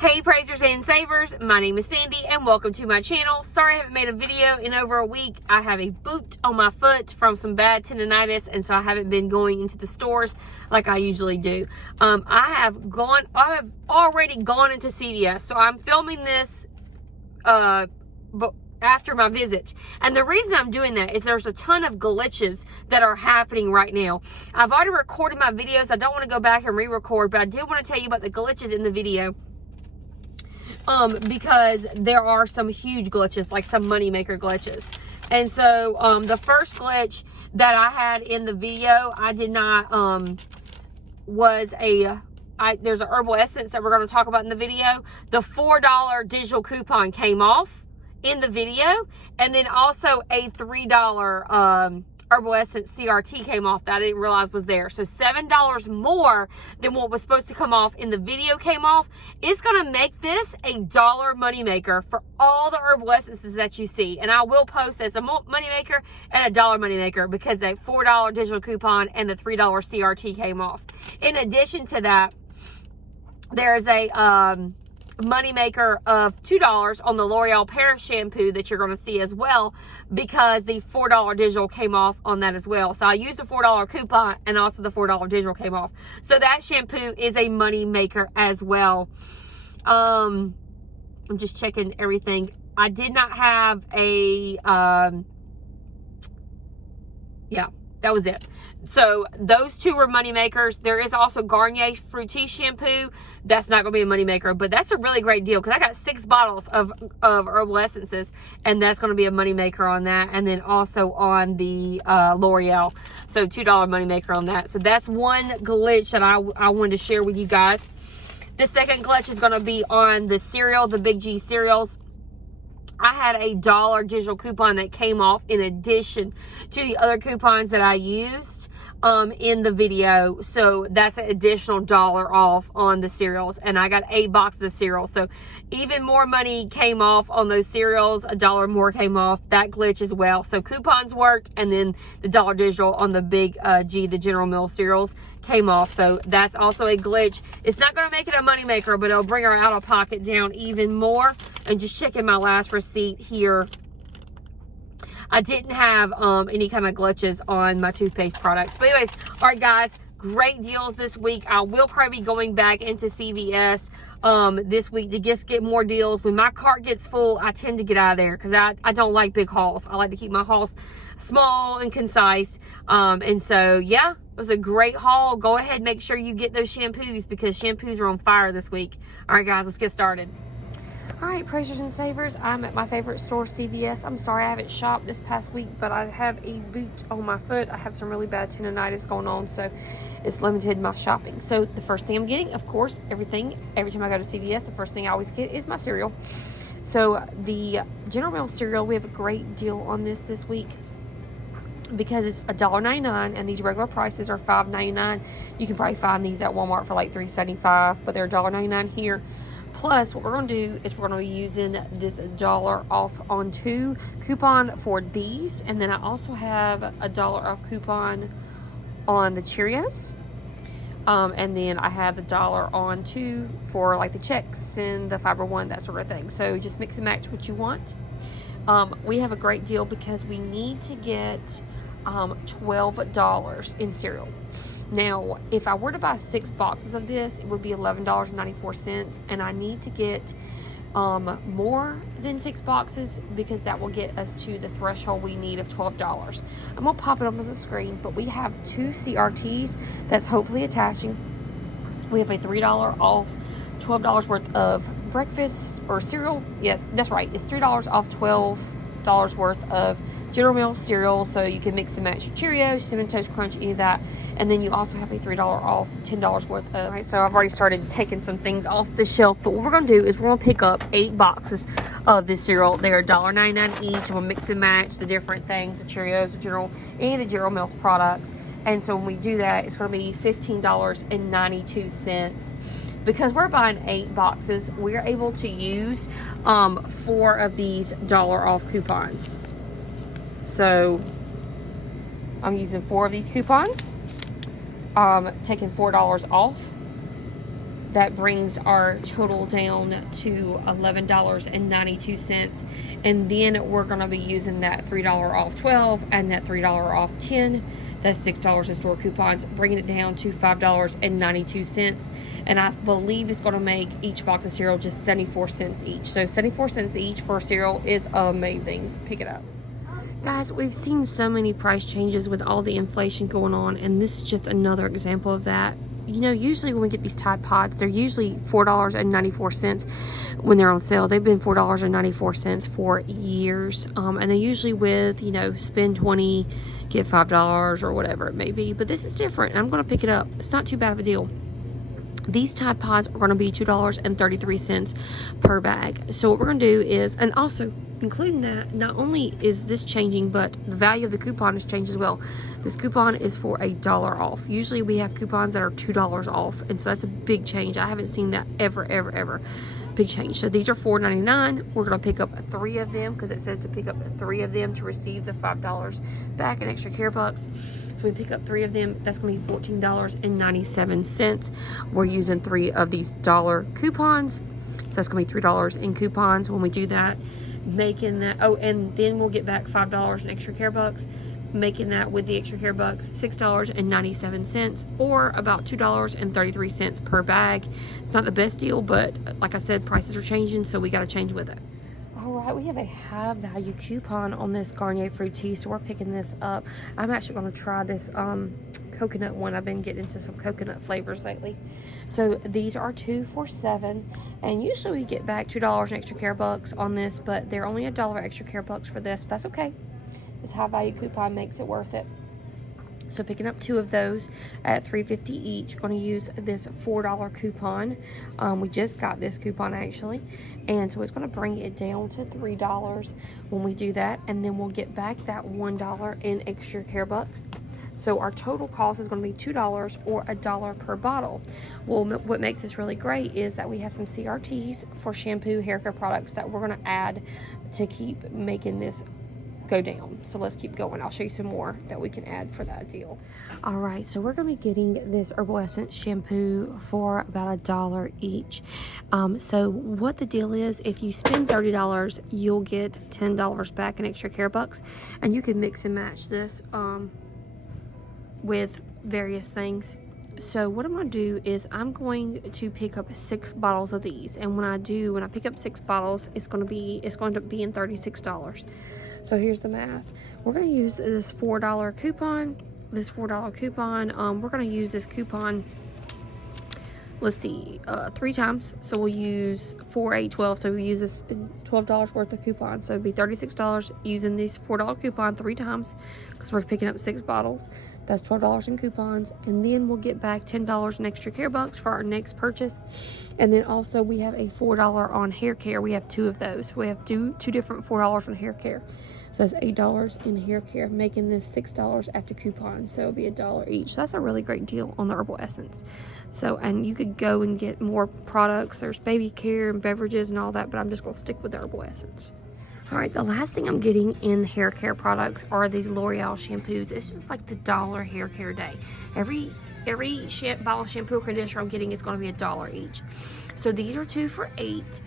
Hey praisers and savers, my name is Sandy and welcome to my channel. Sorry I haven't made a video in over a week. I have a boot on my foot from some bad tendonitis, and so I haven't been going into the stores like I usually do. I have already gone into CVS, so I'm filming this after my visit. And the reason I'm doing that is there's a ton of glitches that are happening right now. I've already recorded my videos. I don't want to go back and re-record, but I do want to tell you about the glitches in the video. Because there are some huge glitches, like some moneymaker glitches. And so, the first glitch that I had in the video, I did not, there's a herbal essence that we're going to talk about in the video. The $4 digital coupon came off in the video, and then also a $3, herbal essence CRT came off that I didn't realize was there. So $7 more than what was supposed to come off in the video came off. It's going to make this a $1 moneymaker for all the herbal essences that you see. And I will post as a moneymaker and a $1 moneymaker because that $4 digital coupon and the $3 CRT came off. In addition to that, there's a moneymaker of $2 on the L'Oreal Paris shampoo that you're going to see as well, because the $4 digital came off on that as well. So I used the $4 coupon and also the $4 digital came off. So that shampoo is a moneymaker as well. I'm just checking everything. I did not have a, yeah, that was it. So those two were money makers. There is also Garnier Fruit Tea shampoo. That's not going to be a money maker, but that's a really great deal because I got 6 bottles of herbal essences, and that's going to be a money maker on that. And then also on the L'Oreal, so $2 money maker on that. So that's one glitch that I wanted to share with you guys. The second glitch is going to be on the cereal, the Big G cereals. I had a $1 digital coupon that came off in addition to the other coupons that I used in the video. So that's an additional $1 off on the cereals. And I got 8 boxes of cereal. So even more money came off on those cereals. $1 more came off. That glitch as well. So coupons worked, and then the $1 digital on the Big G, the General Mills cereals, came off. So that's also a glitch. It's not going to make it a moneymaker, but it'll bring our out-of-pocket down even more. And just checking my last receipt here, I didn't have any kind of glitches on my toothpaste products. But anyways, all right, guys, great deals this week. I will probably be going back into CVS this week to just get more deals. When my cart gets full, I tend to get out of there because I don't like big hauls. I like to keep my hauls small and concise. And so, yeah, it was a great haul. Go ahead and make sure you get those shampoos because shampoos are on fire this week. All right, guys, let's get started. All right, praisers and savers, I'm at my favorite store, CVS. I'm sorry I haven't shopped this past week, but I have a boot on my foot. I have some really bad tendonitis going on, so it's limited my shopping. So the first thing I'm getting, of course, every time I go to CVS, the first thing I always get is my cereal. So the General Mills cereal, we have a great deal on this week because it's $1.99 and these regular prices are $5.99. You can probably find these at Walmart for like $3.75, but they're $1.99 here. Plus, what we're going to do is we're going to be using this $1 off on 2 coupon for these. And then I also have a $1 off coupon on the Cheerios. And then I have the $1 on 2 for like the Chex and the Fiber One, that sort of thing. So just mix and match what you want. We have a great deal because we need to get $12 in cereal. Now, if I were to buy 6 boxes of this, it would be $11.94, and I need to get more than 6 boxes because that will get us to the threshold we need of $12. I'm going to pop it up on the screen, but we have 2 CRTs that's hopefully attaching. We have a $3 off $12 worth of breakfast or cereal. Yes, that's right. It's $3 off $12 worth of General Mills cereal, so you can mix and match your Cheerios, Cinnamon Toast Crunch, any of that. And then you also have a $3 off $10 worth of. Right, so I've already started taking some things off the shelf, but what we're going to do is we're going to pick up 8 boxes of this cereal. They're $1.99 each. I'm going to mix and match the different things, the Cheerios, any of the General Mills products. And so when we do that, it's going to be $15.92. Because we're buying 8 boxes, we're able to use 4 of these $1 off coupons. So I'm using 4 of these coupons, taking $4 off. that brings our total down to $11.92. And then we're going to be using that $3 off 12 and that $3 off 10. That's $6 in store coupons, bringing it down to $5.92. And I believe it's going to make each box of cereal just 74 cents each. So 74 cents each for cereal is amazing. Pick it up. Guys, we've seen so many price changes with all the inflation going on, and this is just another example of that. You know, usually when we get these Tide Pods, they're usually $4.94 when they're on sale. They've been $4.94 for years. And they're usually with, you know, spend 20, get $5 or whatever it may be. But this is different, and I'm going to pick it up. It's not too bad of a deal. These Tide Pods are going to be $2.33 per bag. So what we're going to do is, and also including that, not only is this changing, but the value of the coupon has changed as well. This coupon is for $1 off. Usually we have coupons that are $2 off, and so that's a big change. I haven't seen that ever. Big change. So these are $4.99. We're going to pick up 3 of them because it says to pick up 3 of them to receive the $5 back in extra care bucks. So we pick up 3 of them. That's going to be $14.97. We're using 3 of these dollar coupons. So that's going to be $3 in coupons when we do that. Making that, oh, and then we'll get back $5 in extra care bucks. Making that with the extra care bucks $6.97, or about $2.33 per bag. It's not the best deal, but like I said, prices are changing, so we got to change with it. All right, we have a high value coupon on this Garnier Fruit Tea, so we're picking this up. I'm actually going to try this coconut one. I've been getting into some coconut flavors lately. So these are 2 for $7, and usually we get back $2 in extra care bucks on this, but they're only $1 extra care bucks for this, but that's okay. This high value coupon makes it worth it. So picking up 2 of those at $3.50 each. Going to use this $4 coupon. We just got this coupon actually, and so it's going to bring it down to $3 when we do that, and then we'll get back that $1 in extra care bucks. So our total cost is going to be $2 or $1 per bottle. Well, what makes this really great is that we have some CRTs for shampoo, hair care products that we're going to add to keep making this go down. So let's keep going. I'll show you some more that we can add for that deal. All right, so we're going to be getting this Herbal Essence shampoo for about $1 each. So what the deal is, if you spend $30, you'll get $10 back in extra care bucks, and you can mix and match this with various things. So what I'm going to do is I'm going to pick up 6 bottles of these, and when I pick up 6 bottles, it's going to be in $36. So here's the math. We're going to use this $4 coupon. We're going to use this coupon, let's see, 3 times. So we'll use 4, 8, 12. So we use this $12 worth of coupon. So it'd be $36 using this $4 coupon 3 times because we're picking up 6 bottles. That's $12 in coupons. And then we'll get back $10 in extra care bucks for our next purchase. And then also we have a $4 on hair care. We have 2 of those. We have two different $4 on hair care. So that's $8 in hair care, making this $6 after coupon. So it'll be $1 each. So that's a really great deal on the Herbal Essence. So, and you could go and get more products. There's baby care and beverages and all that, but I'm just going to stick with the Herbal Essence. All right, the last thing I'm getting in hair care products are these L'Oreal shampoos. It's just like the $1 hair care day. Every bottle of shampoo or conditioner I'm getting is going to be $1 each. So these are 2 for $8,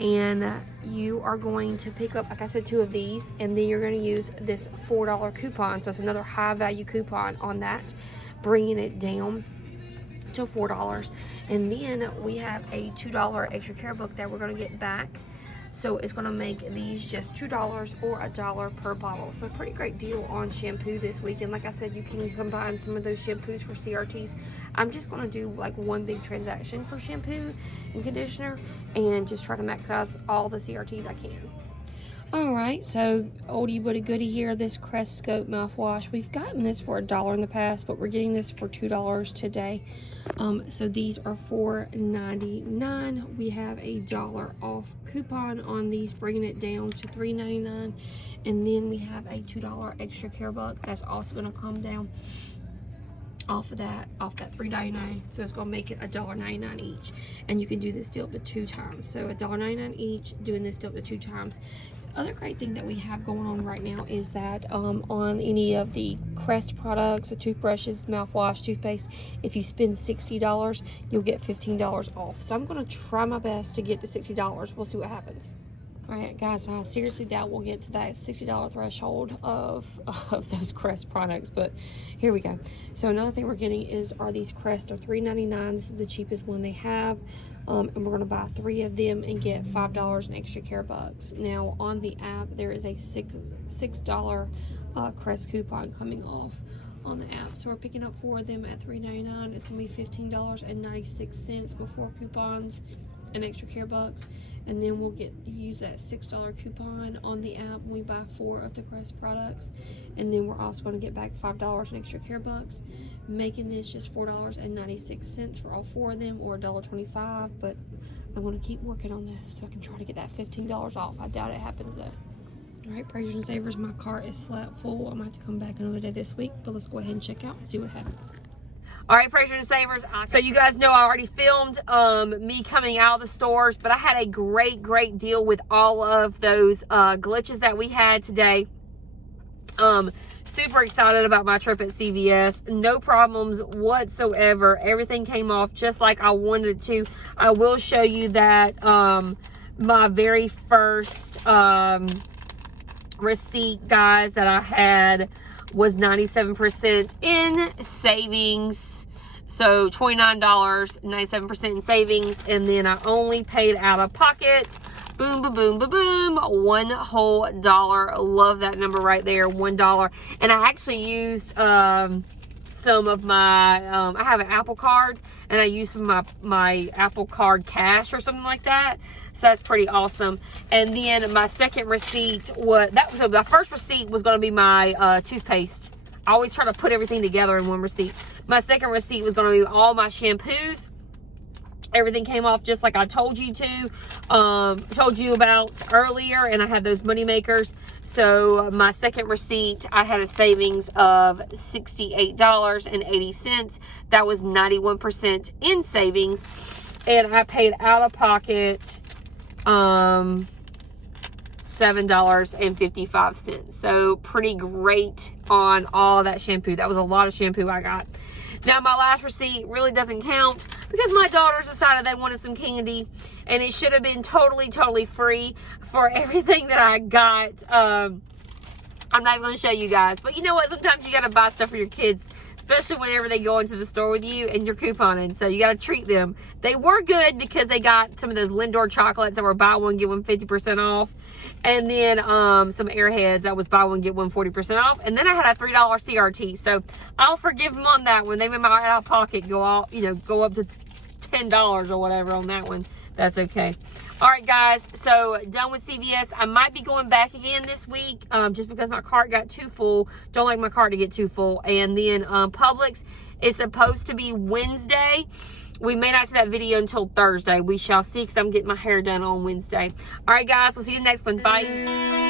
and you are going to pick up, like I said, 2 of these, and then you're going to use this $4 coupon. So it's another high value coupon on that, bringing it down to $4. And then we have a $2 extra care book that we're going to get back. So it's going to make these just $2 or $1 per bottle. So pretty great deal on shampoo this week. And like I said, you can combine some of those shampoos for CRTs. I'm just going to do like one big transaction for shampoo and conditioner and just try to maximize all the CRTs I can. Alright, so oldie but a goodie here, this Crest Scope mouthwash. We've gotten this for $1 in the past, but we're getting this for $2 today. So these are $4.99. We have a $1 off coupon on these, bringing it down to $3.99. And then we have a $2 extra care buck. That's also going to come down off that $3.99. So it's going to make it $1.99 each. And you can do this deal up to 2 times. So $1.99 each, doing this deal up to 2 times. Other great thing that we have going on right now is that on any of the Crest products, the toothbrushes, mouthwash, toothpaste, if you spend $60, you'll get $15 off. So I'm going to try my best to get to $60. We'll see what happens. All right, guys, I seriously doubt we'll get to that $60 threshold of those Crest products, but here we go. So another thing we're getting are these Crest are $3.99. This is the cheapest one they have, and we're going to buy 3 of them and get $5 in extra care bucks. Now, on the app, there is a $6 Crest coupon coming off on the app. So we're picking up 4 of them at $3.99. It's going to be $15.96 before coupons and extra care bucks, and then we'll use that $6 coupon on the app when we buy 4 of the Crest products, and then we're also going to get back $5 in extra care bucks, making this just $4.96 for all 4 of them, or $1.25. But I'm going to keep working on this so I can try to get that $15 off. I doubt it happens though. All right, Praisers and Savers, my cart is slap full. I might have to come back another day this week, but let's go ahead and check out and see what happens. All right, Praisers and Savers, so you guys know I already filmed me coming out of the stores, but I had a great deal with all of those glitches that we had today. Super excited about my trip at CVS. No problems whatsoever. Everything came off just like I wanted it to. I will show you that my very first receipt, guys, that I had was 97% in savings. So $29, 97% in savings, and then I only paid out of pocket, boom, boom, boom, boom, boom, $1 whole. Love that number right there, $1. And I actually used some of my, I have an Apple card, and I used some of my Apple card cash or something like that. So that's pretty awesome. And then my second receipt was, so my first receipt was going to be my toothpaste. I always try to put everything together in one receipt. My second receipt was going to be all my shampoos. Everything came off just like I told you about earlier, and I had those Moneymakers. So my second receipt, I had a savings of $68.80. That was 91% in savings, and I paid out of pocket $7.55. So pretty great on all that shampoo. That was a lot of shampoo I got. Now my last receipt really doesn't count because my daughters decided they wanted some candy, and it should have been totally free for everything that I got. I'm not even going to show you guys, but you know what? Sometimes you got to buy stuff for your kids, especially whenever they go into the store with you and you're couponing. So you got to treat them. They were good because they got some of those Lindor chocolates that were buy one, get one 50% off. And then some Airheads that was buy one, get one 40% off. And then I had a $3 CRT. So I'll forgive them on that one. They made my out of pocket go up to $10 or whatever on that one. That's okay. All right, guys. So done with CVS. I might be going back again this week just because my cart got too full. Don't like my cart to get too full. And then Publix is supposed to be Wednesday. We may not see that video until Thursday. We shall see, because I'm getting my hair done on Wednesday. All right, guys. We'll see you in the next one. Bye.